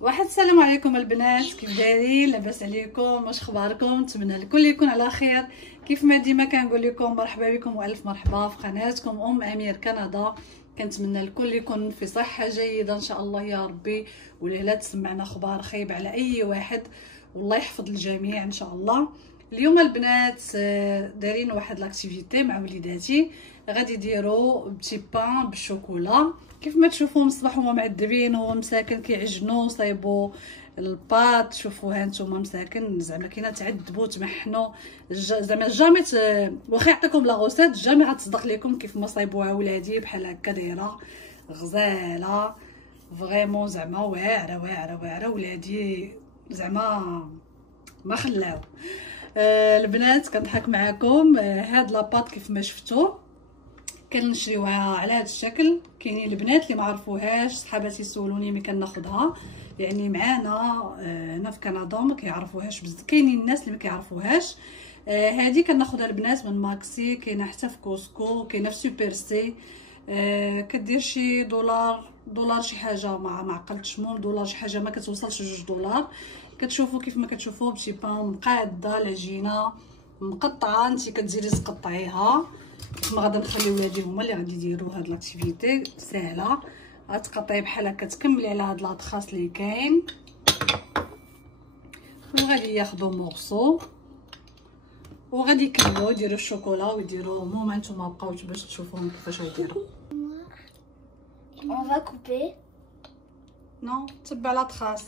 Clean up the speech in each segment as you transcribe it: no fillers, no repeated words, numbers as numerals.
واحد السلام عليكم البنات، كيف دايرين؟ لاباس عليكم؟ واش اخباركم؟ نتمنى الكل يكون على خير. كيف ما ديما كنقول لكم مرحبا بكم والف مرحبا في قناتكم امير كندا. كنتمنى الكل يكون في صحه جيده ان شاء الله يا ربي، ولا تسمعنا اخبار خايبه على اي واحد، والله يحفظ الجميع ان شاء الله. اليوم البنات دايرين واحد لاكتيفيتي مع وليداتي، غادي يديروا بتي بان بالشوكولا. كيف ما تشوفوا مصباح هما معذبين، هو مساكن كيعجنوا صايبوا الباط. شوفوا ها نتوما مساكن زعما كاينه تعذبوا تمحنوا، زعما جامي واخا يعطيكم لا غوسيت جامي غتصدق لكم كيف ما صايبوها ولادي بحال هكا دايره غزاله فريمون، زعما واعره واعره واعره ولادي زعما ما خلاو. البنات كنضحك معكم. هاد لاباط كيف ما شفتوا كنشريوها على هذا الشكل. كاينين البنات اللي ما عرفوهاش، صحاباتي سولوني ملي كناخذها يعني معانا هنا في كندا ما كيعرفوهاش بزاف، كاينين الناس اللي ما كيعرفوهاش. هذه كناخذها البنات من ماكسي، كاينه حتى في كوسكو، كاينه في سوبر سي. كدير شي دولار شي حاجه، ما عقلتش مول دولار شي حاجه، ما كتوصلش $2. كتشوفوا كيف ما كتشوفوا بشي بان مقاده العجينه مقطعه، انت كتزيدي تقطعيها. ما غادي نخلي ولادي هما اللي غادي يديروا هاد لاكتيفيتي ساهله. غتقطعي بحال هكا، تكملي على هاد لاطخاص اللي كاين، وغادي ياخذوا مورسو وغادي يكملوا يديروا الشوكولا ويديروا. المهم نتوما بقاو باش تشوفوهم كيفاش غيديروا. On va couper. نو تبع لاطخاص.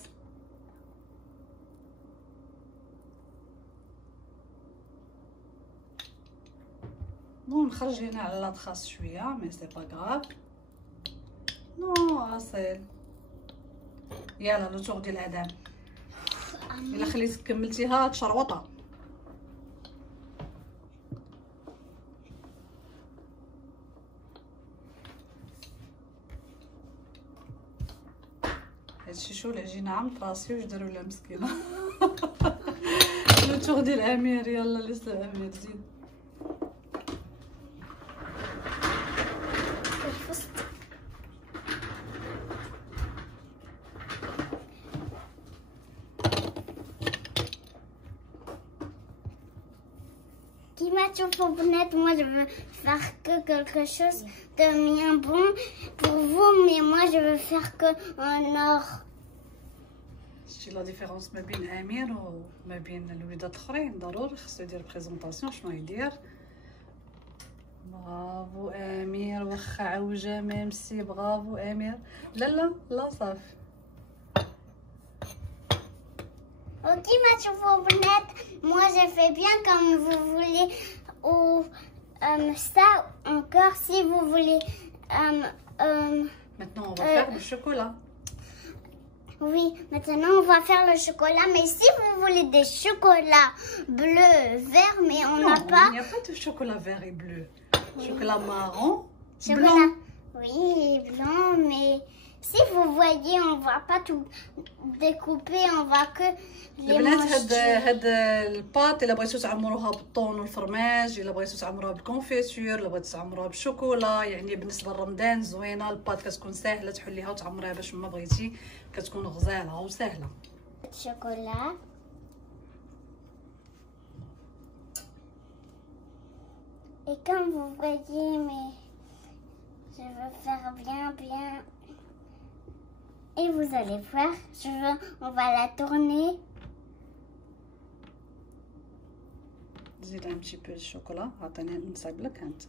المهم نخرج هنا على لاطخاص شويه، مي سي با غاف. نو اصيل يلا لو تور ديال الاذان. الا خليتك كملتيها تشربطه. هادشي شو العجينه عملت راسي واش داروا لها مسكينه. لو تور ديال امير. يلا لسه امير زيد. Moi je veux faire que quelque chose de bien bon pour vous, mais moi je veux faire que en or. شتي لا ديفيرونس ما بين امير وما بين الوليدات الاخرين؟ ضروري خصو يدير بريزونطاسيون. شنو يدير؟ برافو امير، واخا عوجه ميمسي. برافو امير. لا صافي. Ok, ma choufou bonnette, moi je fais bien comme vous voulez, ou ça encore si vous voulez. Maintenant on va faire le chocolat. Oui, maintenant on va faire le chocolat, mais si vous voulez des chocolats bleus, verts, mais on n'a pas. Il n'y a pas de chocolat vert et bleu. Oui. Chocolat marron, chocolat blanc. Oui, blanc, mais si vous voyez, on va pas tout découper, on va que les البنات هاد الباط الا بغيتو تعمروها بالطون والفرماج، الا بغيتو تعمروها بالكونفيتور، الا بغيتو تعمروها بالشوكولا، يعني بالنسبه لرمضان زوينه. الباط كتكون ساهله تحليها وتعمريها باش ما بغيتي، كتكون غزاله وسهله. chocolat. Et comme vous voyez, mais je veux faire bien. Et vous allez voir, on va la tourner. زيد un petit peu الشوكولا. عطيني نصايب لك انت.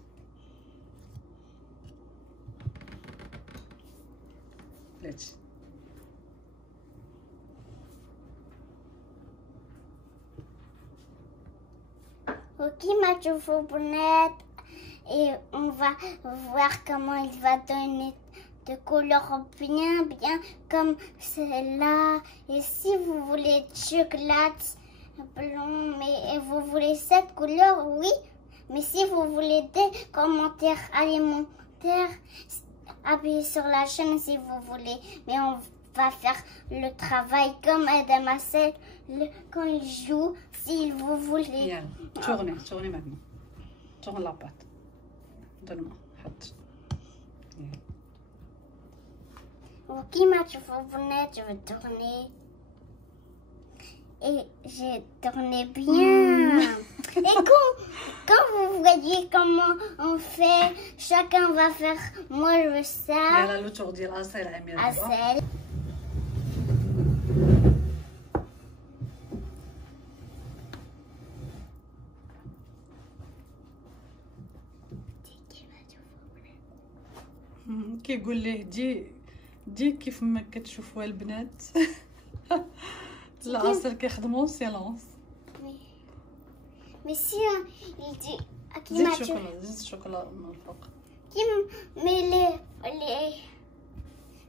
بلاتي Ok, ma choufounette. Et on va voir comment il va donner de couleurs bien comme celle-là. Et si vous voulez de chocolat blanc, mais vous voulez cette couleur, oui. Mais si vous voulez des commentaires alimentaires, appuyez sur la chaîne si vous voulez. Mais on va faire le travail comme Adam Assel quand il joue, si vous voulez. tournez maintenant. Tourne la pâte. Donne-moi. حط. وكيما تشوفوا البنات je vais tourner et j'ai tourné bien. Et quand vous voyez comment on fait, chacun va faire. Moi je veux ça. يلا لو تور ديال عصير عمير Asel. كيقول ليه دي كيف ما كتشوفوا البنات العصير كيخدموا سيلونس. Mais si il dit زيد الشوكولا زيد الشوكولا من الفوق. mais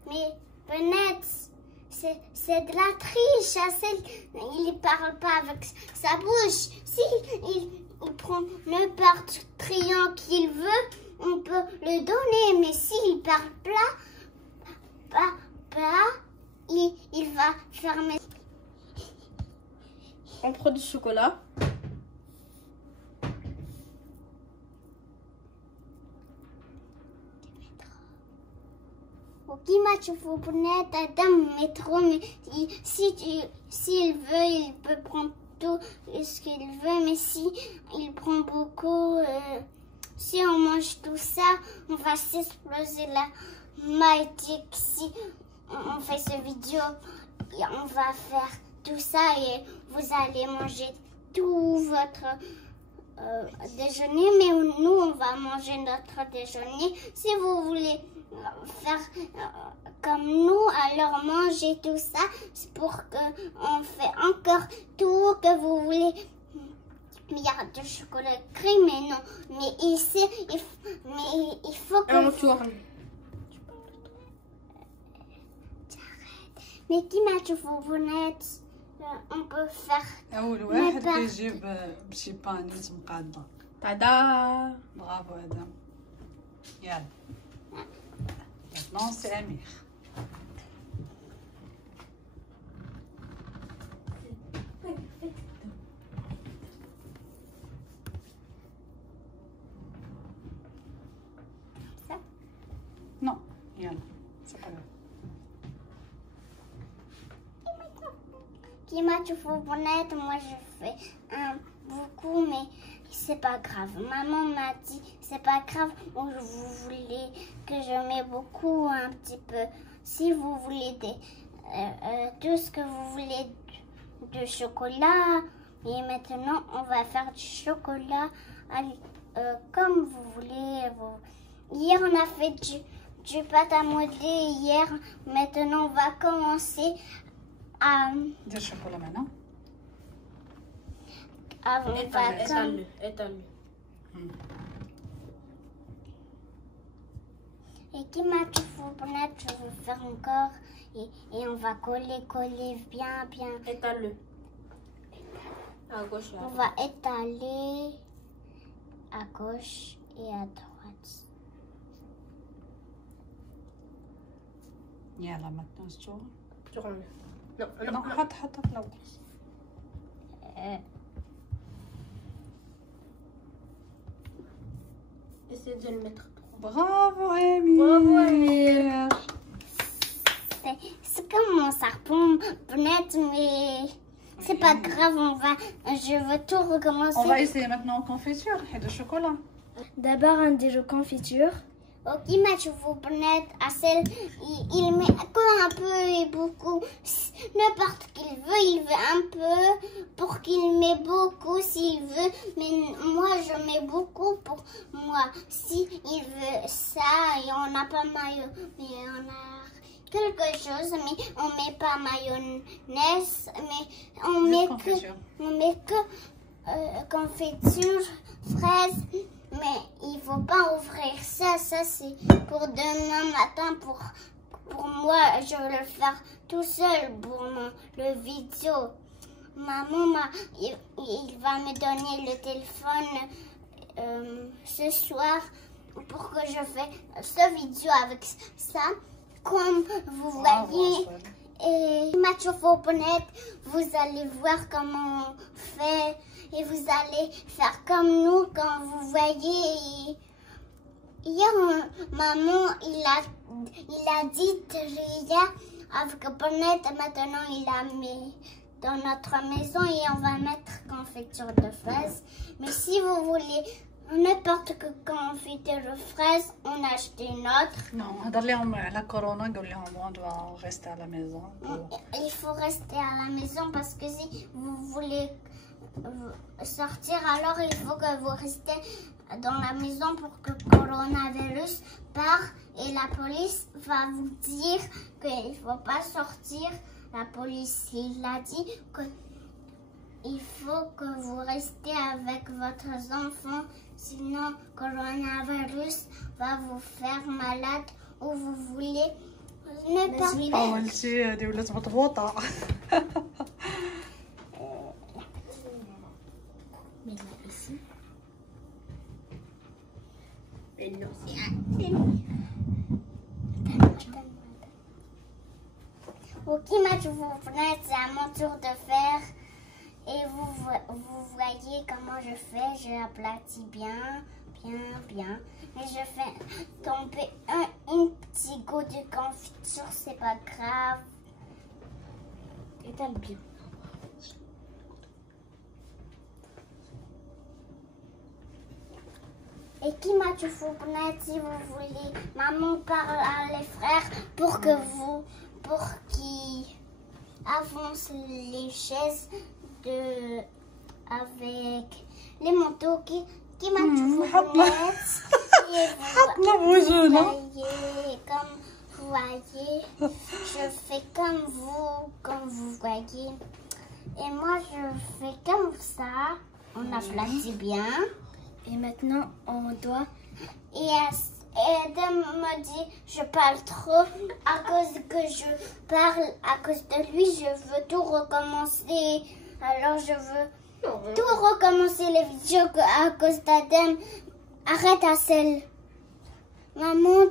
mais Bennett, c'est de la triche. Il ne parle pas avec sa bouche. Si il prend n'importe triant qu'il veut, on peut le donner. Mais s'il parle pas, il va fermer. On prend du chocolat. Kima تشوفوا بنات Adam métro, mais s'il veut, il peut prendre tout ce qu'il veut, mais si il prend beaucoup, si on mange tout ça, on va s'exploser la maïtique. Si on fait cette vidéo, on va faire tout ça et vous allez manger tout votre déjeuner, mais nous on va manger notre déjeuner. Si vous voulez faire comme nous, alors mangez tout ça. C'est pour que on fait encore tout que vous voulez. Il y a du chocolat gris, mais non. Mais ici, il faut que On tourne. Mais qui m'a trouvé bonnet, on peut faire. اول واحد كيجيب بشي بانيت مقاده. Tada. برافو ادم. يلا maintenant c'est Amir. Ça? Non, يلا c'est pas grave. Qui m'a trouvé bonnet, moi je fais beaucoup, mais c'est pas grave. Maman m'a dit c'est pas grave. Ou vous voulez que je mets beaucoup, un petit peu. Si vous voulez tout ce que vous voulez de chocolat. Et maintenant on va faire du chocolat comme vous voulez. Hier on a fait du pâte à modeler hier. Maintenant on va commencer à دير الشوكولا معنا. Étale-le. Et qui m'a tout fait, je vais faire encore et on va coller bien. Étale-le. À gauche et à On droite. va étaler à gauche et à droite. يلا maintenant c'est tout. Tourne-le. Non, Non, حطها في الأول. Essaye de le mettre trop. برافو أمير. Bravo, Amir. C'est comme mon sarpon, peut-être, mais c'est pas grave, je veux tout recommencer. On va essayer maintenant en confiture et de chocolat. D'abord un déjeuner confiture. Ok, ma chevaux bonnette à celle, il met un peu et beaucoup. N'importe qu'il veut, il veut un peu pour qu'il met beaucoup s'il veut. Mais moi, je mets beaucoup pour moi. Si il veut ça, et on n'a pas maillot, mais on a quelque chose, mais on met pas mayonnaise, mais on met que confiture, fraise. Mais il faut pas ouvrir ça. Ça c'est pour demain matin. Pour moi, je vais le faire tout seul pour le vidéo. Maman, il va me donner le téléphone ce soir pour que je fasse cette vidéo avec ça. Comme vous voyez, et Matchofoponnette, vous allez voir comment on fait. Et vous allez faire comme nous quand vous voyez. Hier, maman, il a il a dit rien avec Bonnette. Maintenant, il a mis dans notre maison et on va mettre confiture de fraises. Mais si vous voulez n'importe que confiture de fraises, on achète une autre. Non, هضر لهم على كورونا نقول لهم on doit rester à la maison. Il faut rester à la maison parce que si vous voulez sortir, alors il faut que vous restez dans la maison pour que le coronavirus part et la police va vous dire qu'il ne faut pas sortir. La police, il a dit qu'il faut que vous restez avec votre enfant, sinon le coronavirus va vous faire malade ou vous voulez n'importe أول شيء هذه ولات مضغوطة. Mais là, ici. Mais non, Ok, match vous prenez, c'est à mon tour de faire. Et vous voyez comment je fais. Je aplatis bien. Mais je fais tomber une petite goutte de confiture, c'est pas grave. étale bien. Et qui m'a tu fournet si vous voulez. Maman parle à les frères pour qu'ils avancent les chaises avec les manteaux. Qui m'a tu fournet حطنا بوجهنا. Comme vous voyez, je fais comme vous voyez. Et moi je fais comme ça. On aplatit bien. Et maintenant, on doit... Et Adam me dit je parle trop à cause que je parle à cause de lui, je veux tout recommencer. Alors je veux tout recommencer les vidéos à cause d'Adam. Arrête Assel. Maman,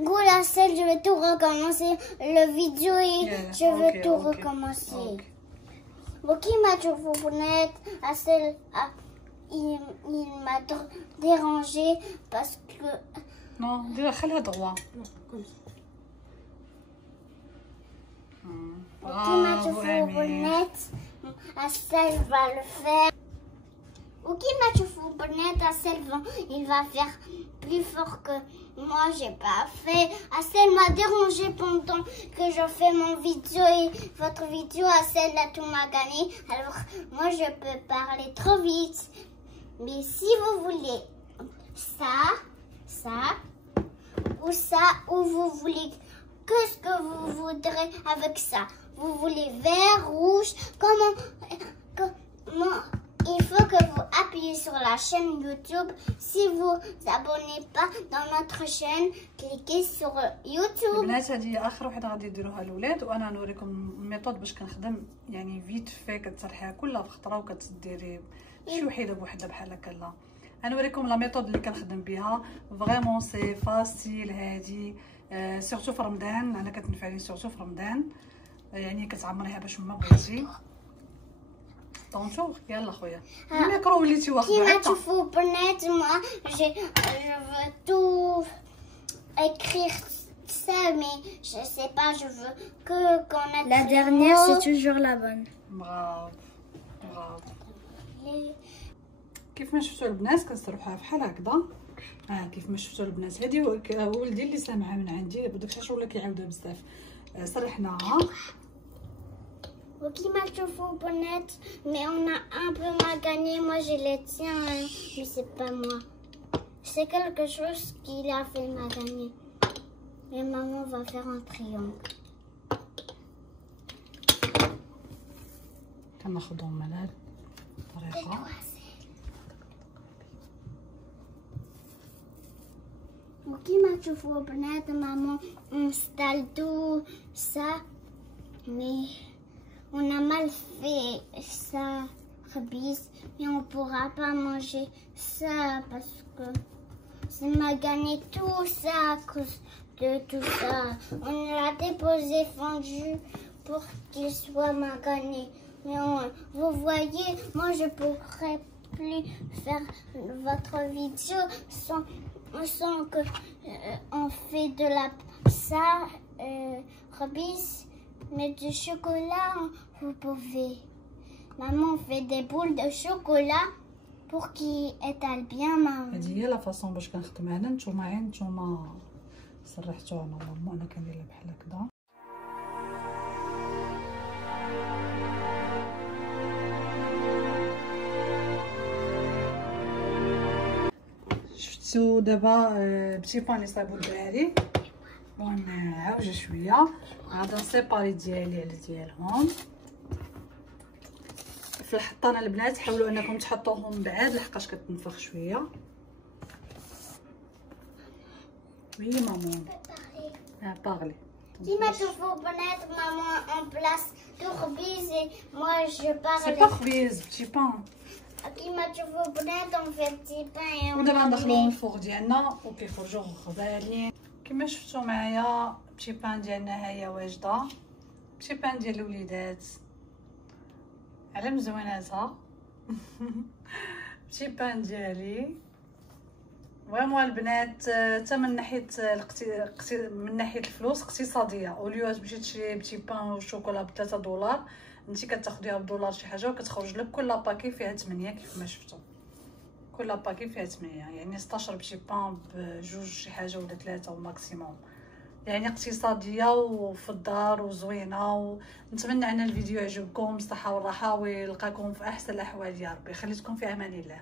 go Assel, je vais tout recommencer le vidéo et je veux tout recommencer. Ok, ma choufounet, Assel. Il m'a dérangé parce que... Non, دير خليها droit. Ok, ma choufounet, Assel va le faire. Ok, ma choufounet, Assel il va faire plus fort que moi, j'ai pas fait. Assel m'a dérangé pendant que je fais mon vidéo et votre vidéo, Assel a tout m'a gagné. Alors, moi, je peux parler trop vite. Mais si vous voulez ça, ou vous voulez, qu'est-ce que vous voudrez avec ça? Vous voulez vert, rouge, comment il faut que vous appuyez sur la chaîne YouTube. Si vous abonnez pas dans notre chaîne, cliquez sur YouTube. البنات هذه اخر وحده غادي يديروها الاولاد وانا نوريكم الميثود باش كنخدم يعني فيت في كتصلحيها كلها في خطره وكتديري شي وحده بوحده بحال هكا. لا غنوريكم لا ميثود اللي كنخدم بها فريمون سي فاسيل هادي سورتو في رمضان. انا كتنفع لي سورتو في رمضان يعني كتعمريها باش ما بغيتي. طونشو يلا خويا الميكرو وليتي واخده. كيما تشوفوا بنات moi je veux tout écrire ça mais je sais pas, je veux que qu'on a La dernière, c'est toujours la bonne. برافو. كيف ما شفتوا البنات كنسرحوها بحال هكذا. كيف ما شفتوا البنات هذه ولدي اللي سامعها من عندي بداك الشيء ولا كيعاودها بزاف. سرحناها. Ok, ma choufouponette, mais on a un peu mal gagné. Moi, je les tiens, hein, mais c'est pas moi. C'est quelque chose qu'il a fait mal gagné. Et maman va faire un triangle. كناخذهم من هاد الطريقه. Ok, ma choufouponette, maman installe tout ça, mais on a mal fait ça, Rabis, mais on pourra pas manger ça parce que c'est m'a gagné tout ça à cause de tout ça. On l'a déposé fondu pour qu'il soit magané. Mais vous voyez, moi je pourrais plus faire votre vidéo sans que on fait de la ça, خبيز mais du chocolat vous pouvez. Maman fait des boules de chocolat pour qu'il étale bien maman. هذه هي لا فاصون باش كنخدم انا. نتوما عين نتوما سرحتوها نورمالمون، انا كنديرها بحال هكذا. شفتو دابا بتي بان لي صايبو الدراري، ونعاوج شويه عاد نسيباري ديالي على ديالهم. في الحطانه البنات حاولوا انكم تحطوهم بعاد لحقاش كتنفخ شويه. وي مامون بارلي. Dis-moi tout vos bonnettes, maman en place tout خبيز et moi je parle. سي با خبيز بتي بان. Dis-moi tout vos bonnettes on fait petit pain et on ودابا ندخلوهم الفوغ ديالنا وكيخرجوا غزالين. كما شفتوا معايا بتي بان ديالنا ها هي واجده. بتي بان ديال الوليدات على مزويناتها. بتي بان ديالي فريمون البنات حتى من ناحيه من ناحيه الفلوس اقتصاديه. اوليو تمشي تشري بتي بان وشوكولا ب$3 انت كتاخديها $1 شي حاجه وكتخرج لك كل باكي فيها 8 كيف ما شفتوا. كل باكي فيها 8 يعني 16 بتي بان بجوج شي حاجه ولا 3 ماكسيموم. يعني اقتصاديه وفي الدار وزوينه. ونتمنى ان الفيديو يعجبكم بالصحه والراحه ويلقاكم في احسن الاحوال يا ربي. خليتكم في امان الله.